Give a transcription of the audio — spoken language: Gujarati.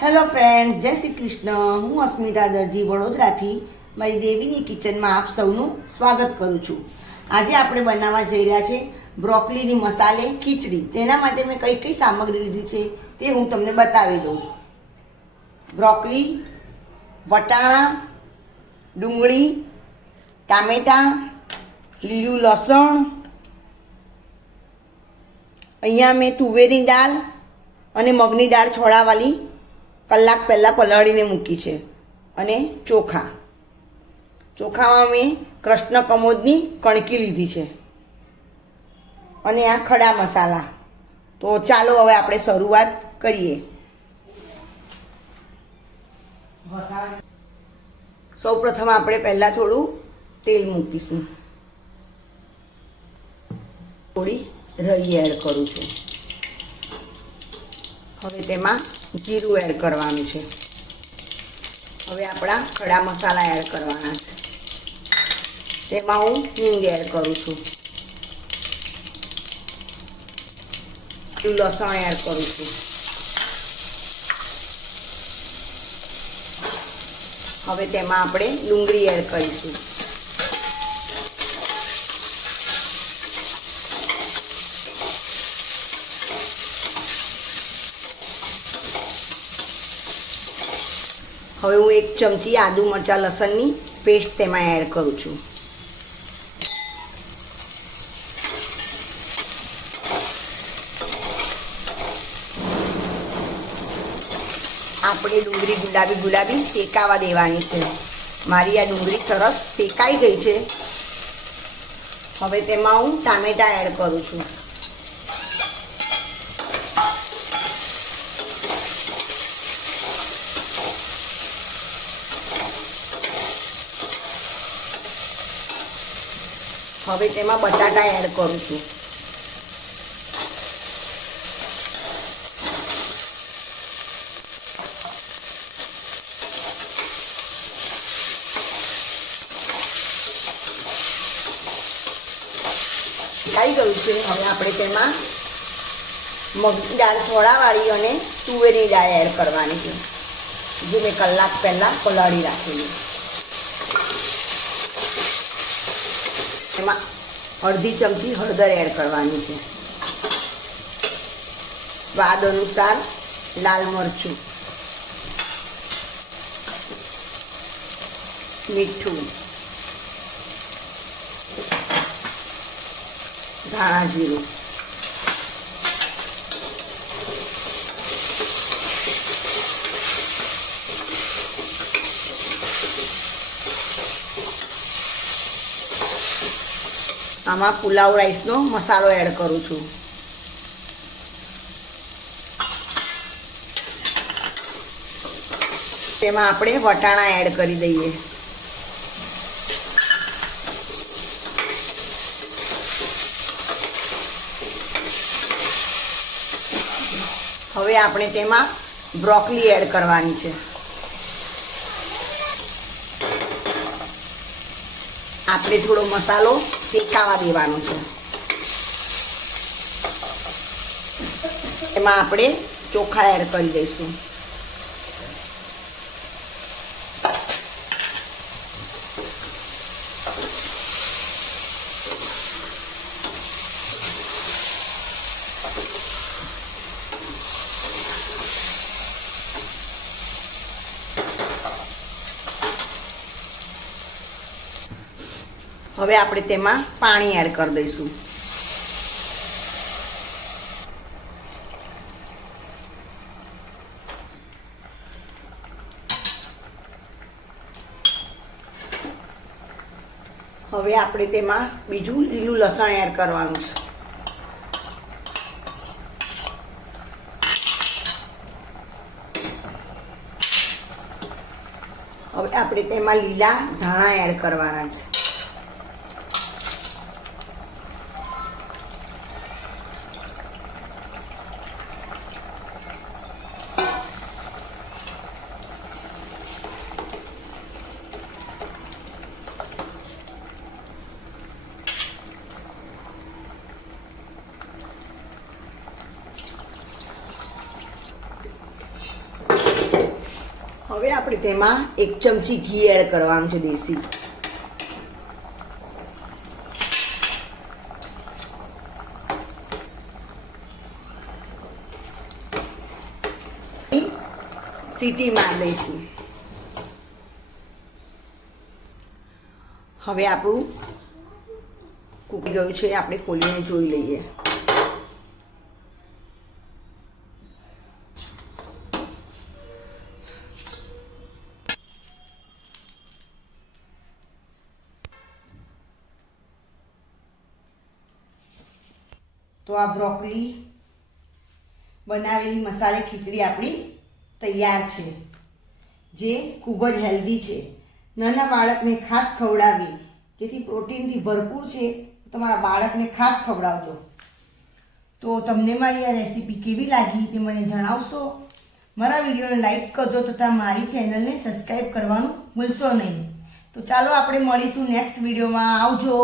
હેલો ફ્રેન્ડ, જય શ્રી કૃષ્ણ. હું અસ્મિતા દરજી વડોદરાથી મારી દેવીની કિચનમાં આપ સૌનું સ્વાગત કરું છું. આજે આપણે બનાવવા જઈ રહ્યા છે બ્રોકોલીની મસાલે ખીચડી. તેના માટે મેં કઈ કઈ સામગ્રી લીધી છે તે હું તમને બતાવી દઉં. બ્રોકોલી, વટાણા, ડુંગળી, ટામેટાં, લીલું લસણ, અહીંયા મેં તુવેરની દાળ અને મગની દાળ છોડાવાળી કલાક પહેલાં પલાળીને મૂકી છે, અને ચોખામાં મેં કૃષ્ણ કમોદની કણકી લીધી છે, અને આ ખડા મસાલા. તો ચાલો હવે આપણે શરૂઆત કરીએ. સૌ પ્રથમ આપણે પહેલાં થોડું તેલ મૂકીશું. થોડી રઈ એડ કરું છું. હવે તેમાં જીરું એડ કરવાનું છે. હવે આપણા ખડા મસાલા એડ કરવાના છે. તેમાં હું હિંગ એડ કરું છું. લસણ એડ કરું છું. હવે તેમાં આપણે ડુંગળી એડ કરીશું. હવે હું 1 ચમચી આદુ મરચાં લસણની પેસ્ટ તેમાં એડ કરું છું. આપણે ડુંગળી ગુલાબી શેકાવા દેવાની છે. મારી આ ડુંગળી સરસ શેકાઈ ગઈ છે. હવે તેમાં હું ટામેટાં એડ કરું છું. હવે તેમાં બટાટા એડ કરું છું. આવી ગયું છે. હવે આપણે તેમાં મગની દાળ છોડાવાળી અને તુવેરની દાળ એડ કરવાની છે, જે મેં કલાક પહેલાં પલાળી રાખેલી. એમાં અડધી ચમચી હળદર એડ કરવાની છે. સ્વાદ અનુસાર લાલ મરચું, મીઠું, ધાણા જીરું, આમાં પુલાવ રાઈસનો મસાલો એડ કરું છું. તેમાં આપણે વટાણા એડ કરી દઈએ. હવે આપણે તેમાં બ્રોકોલી એડ કરવાની છે. આપણે થોડો મસાલો શેકાવા દેવાનો છે. એમાં આપણે ચોખા એડ કરી દઈશું. હવે આપણે તેમાં પાણી એડ કરી દઈશું. હવે આપણે તેમાં બીજું લીલું લસણ એડ કરવાનું છે. હવે આપણે તેમાં લીલા ધાણા એડ કરવાના છે. હવે આપણે તેમાં 1 ચમચી ઘી એડ કરવાનું છે દેશી. સીટી માર દઈશું. હવે આપણું કૂકી ગયું છે, આપણે ખોલીને જોઈ લઈએ. તો આ બ્રોકોલી બનાવેલી મસાલે ખીચડી આપણી તૈયાર છે, જે ખૂબ જ હેલ્ધી છે. નાના બાળકને ખાસ ખવડાવી, જેથી પ્રોટીનથી ભરપૂર છે. તમારા બાળકને ખાસ ખવડાવજો. તો તમને મારી આ રેસીપી કેવી લાગી તે મને જણાવશો. મારા વિડીયોને લાઈક કરજો તથા મારી ચેનલને સબસ્ક્રાઈબ કરવાનું ભૂલશો નહીં. તો ચાલો આપણે મળીશું નેક્સ્ટ વિડીયોમાં. આવજો.